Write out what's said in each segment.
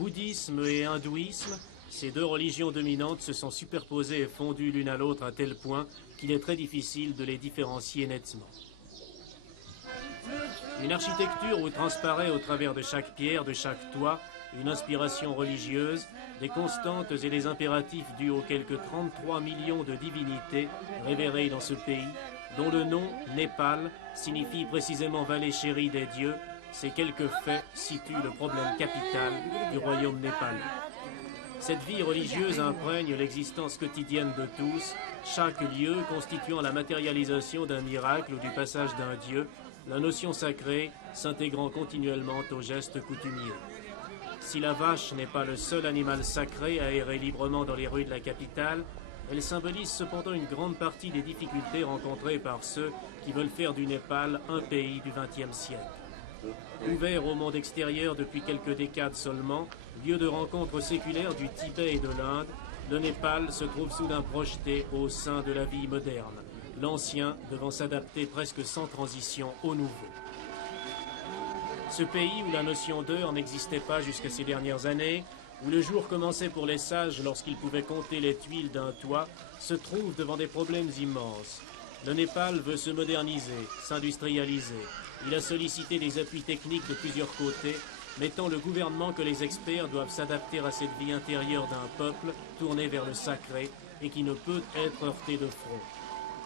Bouddhisme et hindouisme, ces deux religions dominantes se sont superposées et fondues l'une à l'autre à tel point qu'il est très difficile de les différencier nettement. Une architecture où transparaît au travers de chaque pierre, de chaque toit, une inspiration religieuse, des constantes et des impératifs dus aux quelques 33 millions de divinités révérées dans ce pays, dont le nom, Népal, signifie précisément vallée chérie des dieux. Ces quelques faits situent le problème capital du royaume népalais. Cette vie religieuse imprègne l'existence quotidienne de tous, chaque lieu constituant la matérialisation d'un miracle ou du passage d'un dieu, la notion sacrée s'intégrant continuellement aux gestes coutumiers. Si la vache n'est pas le seul animal sacré à errer librement dans les rues de la capitale, elle symbolise cependant une grande partie des difficultés rencontrées par ceux qui veulent faire du Népal un pays du XXe siècle. Ouvert au monde extérieur depuis quelques décades seulement, lieu de rencontre séculaire du Tibet et de l'Inde, le Népal se trouve soudain projeté au sein de la vie moderne, l'ancien devant s'adapter presque sans transition au nouveau. Ce pays où la notion d'heure n'existait pas jusqu'à ces dernières années, où le jour commençait pour les sages lorsqu'ils pouvaient compter les tuiles d'un toit, se trouve devant des problèmes immenses. Le Népal veut se moderniser, s'industrialiser. Il a sollicité des appuis techniques de plusieurs côtés, mais tant le gouvernement que les experts doivent s'adapter à cette vie intérieure d'un peuple tourné vers le sacré et qui ne peut être heurté de front.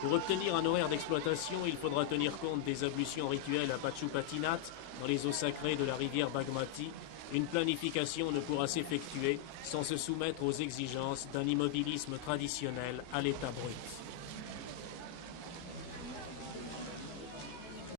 Pour obtenir un horaire d'exploitation, il faudra tenir compte des ablutions rituelles à Pachupatinat, dans les eaux sacrées de la rivière Bagmati. Une planification ne pourra s'effectuer sans se soumettre aux exigences d'un immobilisme traditionnel à l'état brut.